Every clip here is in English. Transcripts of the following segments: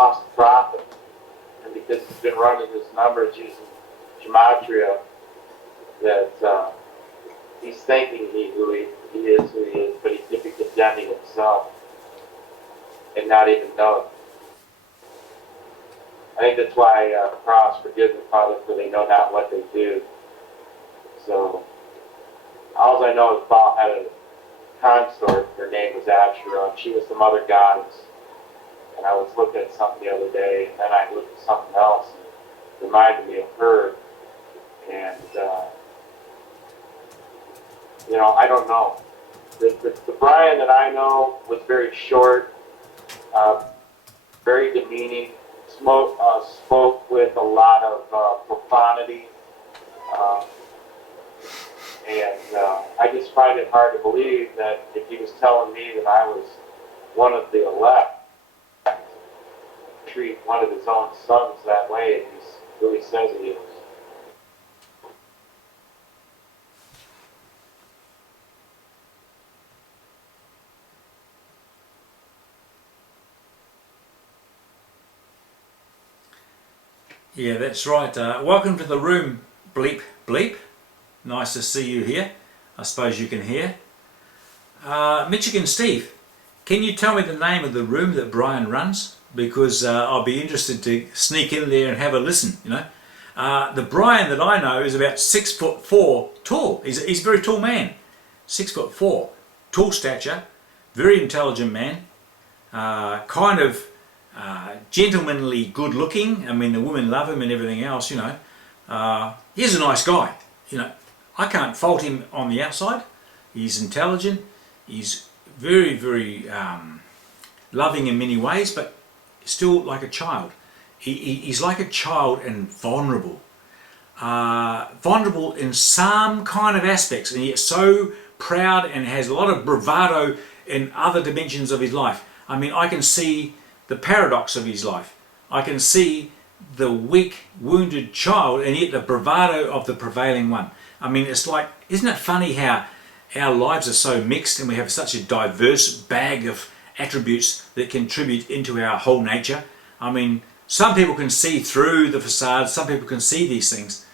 lost profit. And because he's been running his numbers using gematria, that he's thinking who he is, but he could be condemning himself and not even know it. I think that's why cross forgive the Father, for they know not what they do. So all I know is Baal had a consort. Her name was Asherah. She was the mother goddess. And I was looking at something the other day, and then I looked at something else, and it reminded me of her. And I don't know. The Brian that I know was very short, very demeaning, spoke with a lot of profanity, and I just find it hard to believe that if he was telling me that I was one of the elect, treat one of his own sons that way, and he really says he is. Yeah, that's right. Welcome to the room, Bleep Bleep. Nice to see you here. I suppose you can hear. Michigan Steve, can you tell me the name of the room that Brian runs? Because I'll be interested to sneak in there and have a listen, The Brian that I know is about 6'4" tall. He's a very tall man. 6'4", tall stature, very intelligent man, kind of gentlemanly good looking. I mean, the women love him and everything else, He's a nice guy, I can't fault him on the outside. He's intelligent. He's very, very loving in many ways, but still like a child. He's like a child and vulnerable. Vulnerable in some kind of aspects, and yet so proud and has a lot of bravado in other dimensions of his life. I mean, I can see the paradox of his life. I can see the weak, wounded child, and yet the bravado of the prevailing one. I mean, it's like, isn't it funny how our lives are so mixed and we have such a diverse bag of attributes that contribute into our whole nature? I mean, some people can see through the facade, some people can see these things.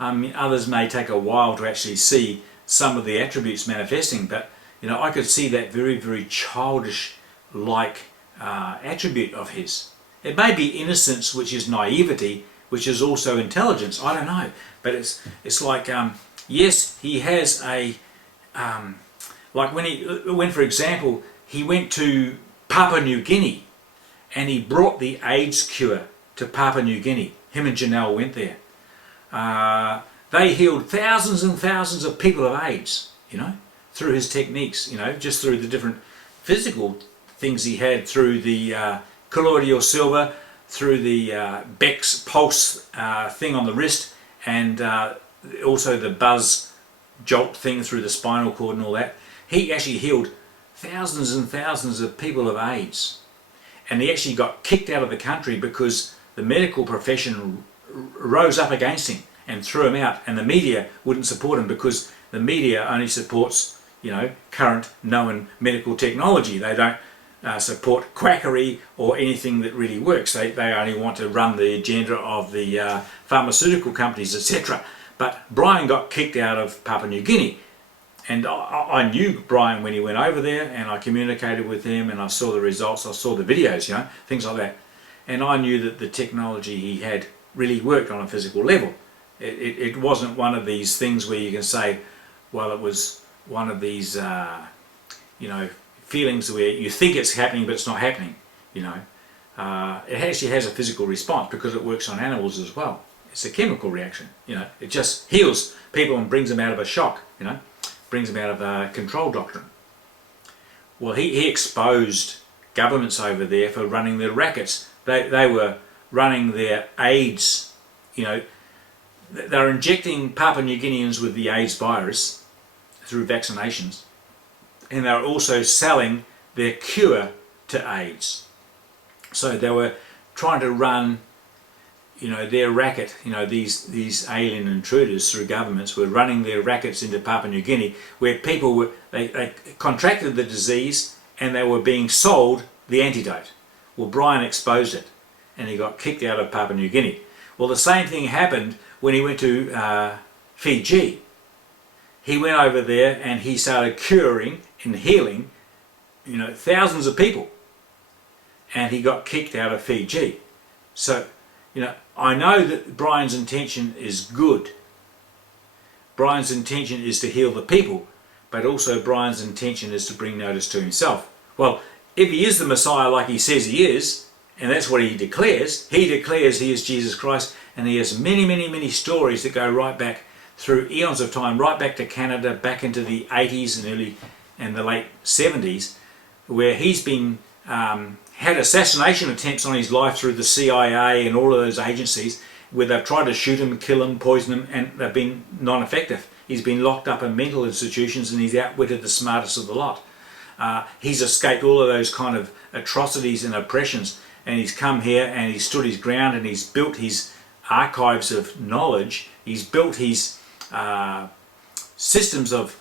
Others may take a while to actually see some of the attributes manifesting, but I could see that very, very childish-like attribute of his. It may be innocence, which is naivety, which is also intelligence. I don't know, but it's like yes, he has a like when for example he went to Papua New Guinea and he brought the AIDS cure to Papua New Guinea. Him and Janelle went there. They healed thousands and thousands of people of AIDS, through his techniques, just through the different physical things he had, through the colloidal silver, through the Beck's pulse thing on the wrist, and also the buzz jolt thing through the spinal cord and all that. He actually healed thousands and thousands of people of AIDS. And he actually got kicked out of the country because the medical profession rose up against him and threw him out, and the media wouldn't support him because the media only supports, current known medical technology. They don't support quackery or anything that really works. They only want to run the agenda of the pharmaceutical companies, etc. But Brian got kicked out of Papua New Guinea, and I knew Brian when he went over there, and I communicated with him, and I saw the results, I saw the videos, things like that, and I knew that the technology he had really worked on a physical level. It wasn't one of these things where you can say, well, it was one of these feelings where you think it's happening but it's not happening. It actually has a physical response because it works on animals as well. It's a chemical reaction. It just heals people and brings them out of a shock. Brings them out of a control doctrine. Well, he exposed governments over there for running their rackets. They were running their AIDS. They're injecting Papua New Guineans with the AIDS virus through vaccinations, and they're also selling their cure to AIDS. So they were trying to run, their racket. These alien intruders through governments were running their rackets into Papua New Guinea, where people were they contracted the disease and they were being sold the antidote. Well, Brian exposed it, and he got kicked out of Papua New Guinea. Well, the same thing happened when he went to Fiji. He went over there and he started curing and healing, thousands of people. And he got kicked out of Fiji. So, I know that Brian's intention is good. Brian's intention is to heal the people, but also Brian's intention is to bring notice to himself. Well, if he is the Messiah like he says he is, and that's what he declares he is Jesus Christ, and he has many, many, many stories that go right back through eons of time, right back to Canada, back into the 80s and the late 70s, where he's been had assassination attempts on his life through the CIA and all of those agencies, where they've tried to shoot him, kill him, poison him, and they've been non-effective. He's been locked up in mental institutions and he's outwitted the smartest of the lot. He's escaped all of those kind of atrocities and oppressions, and he's come here and he's stood his ground and he's built his archives of knowledge. He's built his systems of,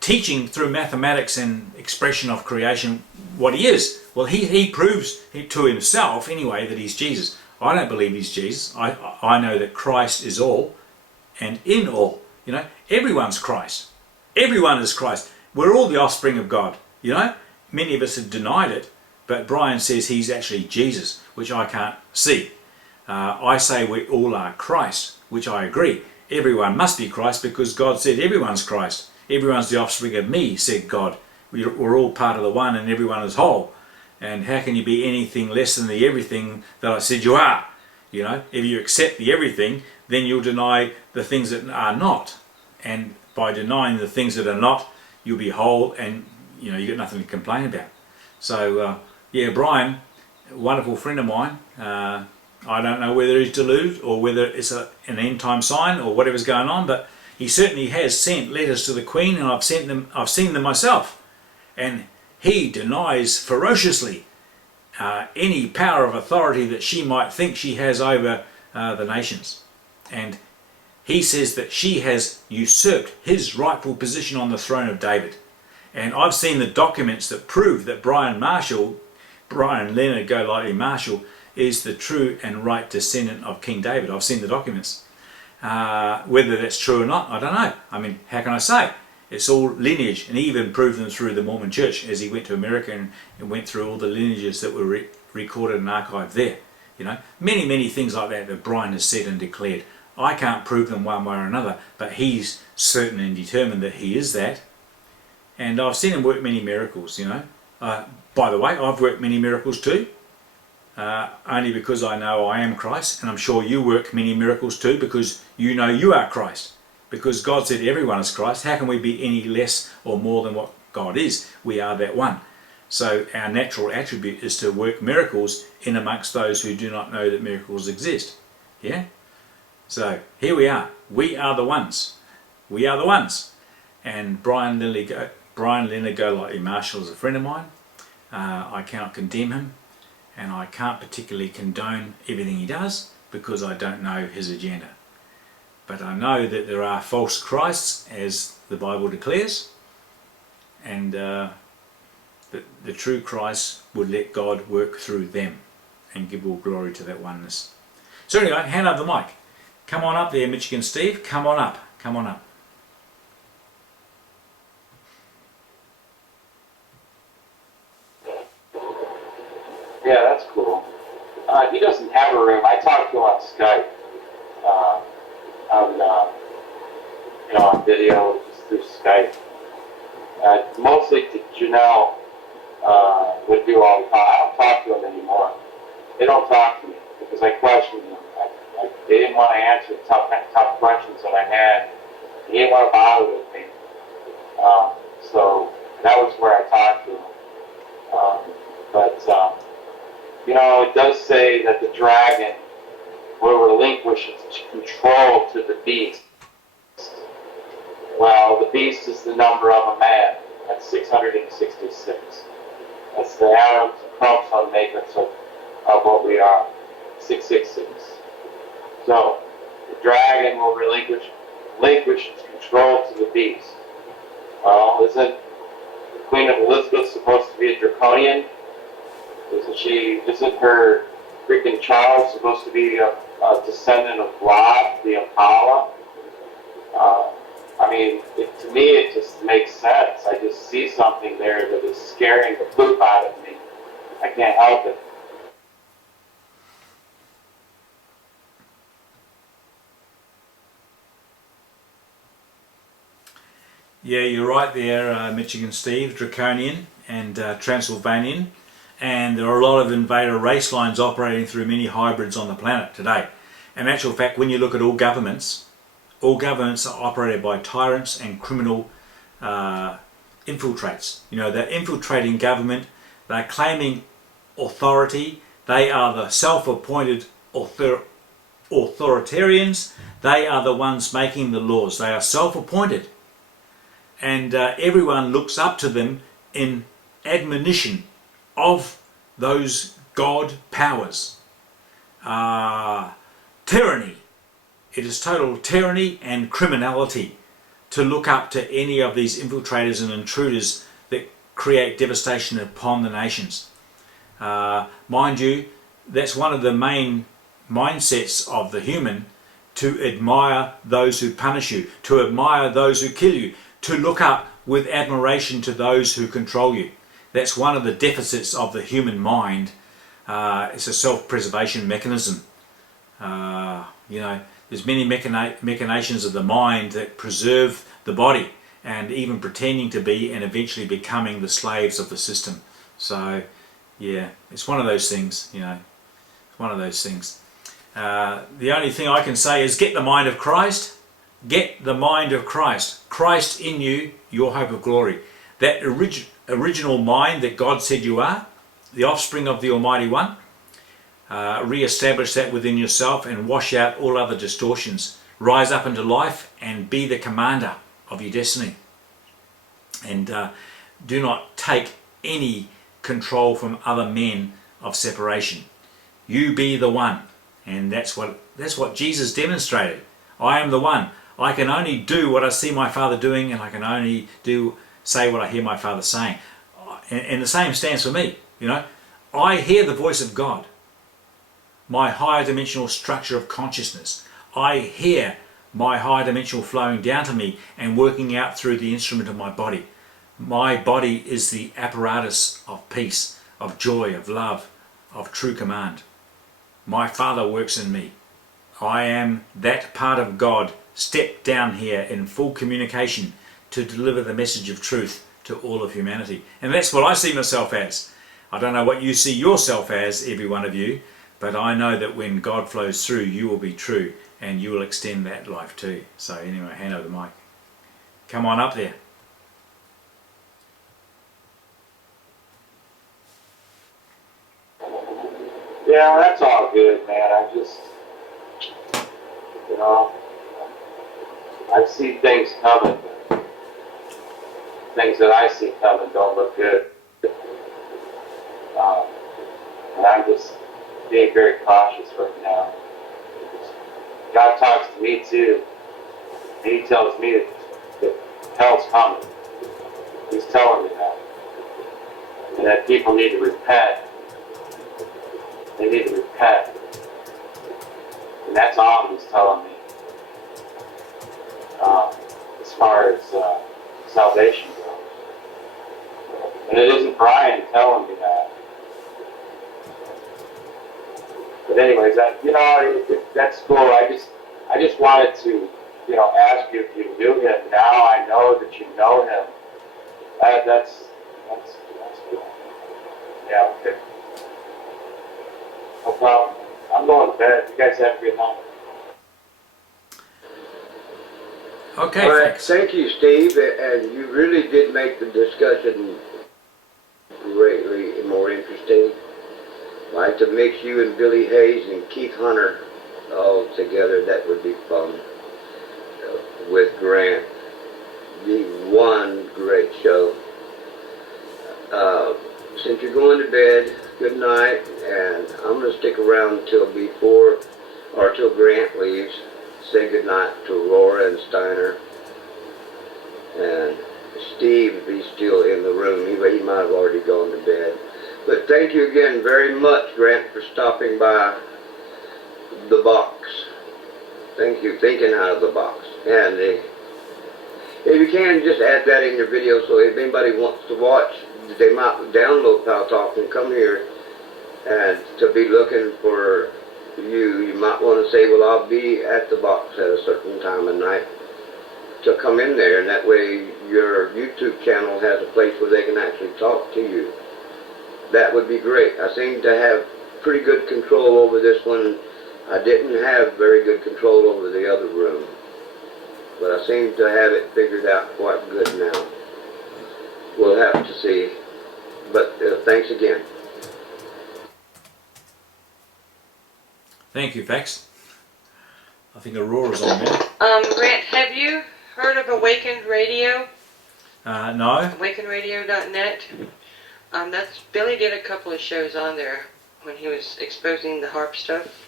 teaching through mathematics and expression of creation what he is. Well, he proves to himself anyway that he's Jesus. I don't believe he's Jesus. I know that Christ is all and in all. Everyone's Christ. Everyone is Christ. We're all the offspring of God. Many of us have denied it, but Brian says he's actually Jesus, which I can't see. I say we all are Christ, which I agree. Everyone must be Christ because God said everyone's Christ. Everyone's the offspring of me, said God. We're all part of the one and everyone is whole. And how can you be anything less than the everything that I said you are? If you accept the everything, then you'll deny the things that are not. And by denying the things that are not, you'll be whole and you got nothing to complain about. So Brian, a wonderful friend of mine. I don't know whether he's deluded or whether it's an end time sign or whatever's going on, but he certainly has sent letters to the Queen, and I've seen them myself. And he denies ferociously any power of authority that she might think she has over the nations. And he says that she has usurped his rightful position on the throne of David. And I've seen the documents that prove that Brian Leonard Golightly Marshall is the true and right descendant of King David. I've seen the documents. Whether that's true or not, I don't know. I mean, how can I say? It's all lineage, and he even proved them through the Mormon Church as he went to America and went through all the lineages that were recorded and archived there. Many, many things like that Brian has said and declared. I can't prove them one way or another, but he's certain and determined that he is that. And I've seen him work many miracles, By the way, I've worked many miracles too. Only because I know I am Christ, and I'm sure you work many miracles too because you know you are Christ. Because God said everyone is Christ. How can we be any less or more than what God is? We are that one. So our natural attribute is to work miracles in amongst those who do not know that miracles exist. Yeah? So here we are. We are the ones. We are the ones. And Brian Leonard Golightly Marshall is a friend of mine. I cannot condemn him. And I can't particularly condone everything he does because I don't know his agenda. But I know that there are false Christs, as the Bible declares, and that the true Christ would let God work through them and give all glory to that oneness. So anyway, hand over the mic. Come on up there, Michigan Steve. Come on up. Come on up. Yeah, that's cool. He doesn't have a room. I talked to him on Skype, on video, just through Skype. Mostly to Janelle would do all the time. I don't talk to him anymore. They don't talk to me because I questioned them. They didn't want to answer tough questions that I had. They didn't want to bother with me. So that was where I talked to him. It does say that the dragon will relinquish its control to the beast. Well, the beast is the number of a man. That's 666. That's the atoms and chromosome makeups of what we are. 666. So, the dragon will relinquish its control to the beast. Well, isn't the Queen of Elizabeth supposed to be a draconian? Isn't her freaking Charles supposed to be a descendant of Lot, the Impala? I mean, to me, it just makes sense. I just see something there that is scaring the poop out of me. I can't help it. Yeah, you're right there, Michigan Steve, Draconian and Transylvanian. And there are a lot of invader race lines operating through many hybrids on the planet today. In actual fact, when you look at all governments are operated by tyrants and criminal infiltrates. You know, they're infiltrating government, they're claiming authority, they are the self-appointed authoritarians, they are the ones making the laws, they are self-appointed. And everyone looks up to them in admonition of those God powers. Tyranny. It is total tyranny and criminality to look up to any of these infiltrators and intruders that create devastation upon the nations. Mind you, that's one of the main mindsets of the human, to admire those who punish you, to admire those who kill you, to look up with admiration to those who control you. That's one of the deficits of the human mind. It's a self-preservation mechanism. You know, there's many machinations of the mind that preserve the body, and even pretending to be and eventually becoming the slaves of the system. So, yeah, it's one of those things, you know. It's one of those things. The only thing I can say is get the mind of Christ. Get the mind of Christ. Christ in you, your hope of glory. That original mind that God said you are, the offspring of the Almighty One. Re-establish that within yourself and wash out all other distortions. Rise up into life and be the commander of your destiny. And do not take any control from other men of separation. You be the one. And that's what Jesus demonstrated. I am the one. I can only do what I see my Father doing, and I can only say what I hear my Father saying. And the same stands for me. You know, I hear the voice of God, my higher dimensional structure of consciousness. I hear my higher dimensional flowing down to me and working out through the instrument of my body. My body is the apparatus of peace, of joy, of love, of true command. My Father works in me. I am that part of God stepped down here in full communication to deliver the message of truth to all of humanity. And that's what I see myself as. I don't know what you see yourself as, every one of you, but I know that when God flows through, you will be true and you will extend that life too. So anyway, hand over the mic. Come on up there. Yeah, that's all good, man. I just, you know, I see things coming. Things that I see coming don't look good. And I'm just being very cautious right now. God talks to me too. And He tells me that hell's coming. He's telling me that. And that people need to repent. They need to repent. And that's all He's telling me. As far as salvation goes. And it isn't Brian telling me that. But anyways, that's cool. I just wanted to, ask you if you knew him. Now I know that you know him. That's cool. Yeah, okay. No problem. I'm going to bed. You guys have a good night. Okay. All right, thank you, Steve, and you really did make the discussion greatly more interesting. I'd like to mix you and Billy Hayes and Keith Hunter all together. That would be fun. With Grant. Be one great show. Since you're going to bed, good night, and I'm going to stick around till before or till Grant leaves. Say good night to Laura and Steiner. And Steve, if he's still in the room, he might have already gone to bed. But thank you again very much, Grant, for stopping by the box. Thank you, thinking out of the box. And if you can, just add that in your video so if anybody wants to watch, they might download PALTALK and come here and to be looking for you. You might want to say, well, I'll be at the box at a certain time of night to come in there, and that way your YouTube channel has a place where they can actually talk to you. That would be great. I seem to have pretty good control over this one. I didn't have very good control over the other room, but I seem to have it figured out quite good now. We'll have to see. But thanks again. Thank you, Fax. I think Aurora's on there. Grant, have you heard of Awakened Radio? No. AwakenedRadio.net. That's Billy did a couple of shows on there when he was exposing the harp stuff.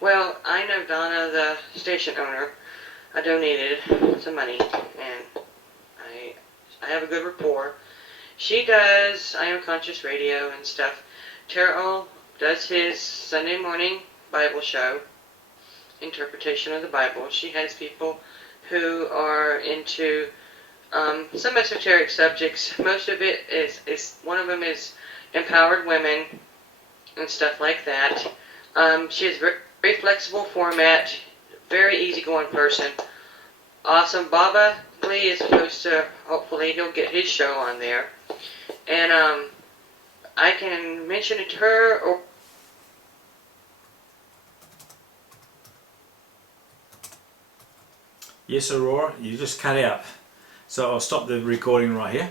Well, I know Donna, the station owner. I donated some money, and I have a good rapport. She does I Am Conscious Radio and stuff. Terrell does his Sunday morning Bible show, interpretation of the Bible. She has people who are into some esoteric subjects. Most of it is one of them is empowered women and stuff like that. She has very flexible format, very easygoing person. Awesome. Baba Lee is supposed to, hopefully he'll get his show on there. And I can mention it to her or Yes, Aurora, you just cut out. So I'll stop the recording right here.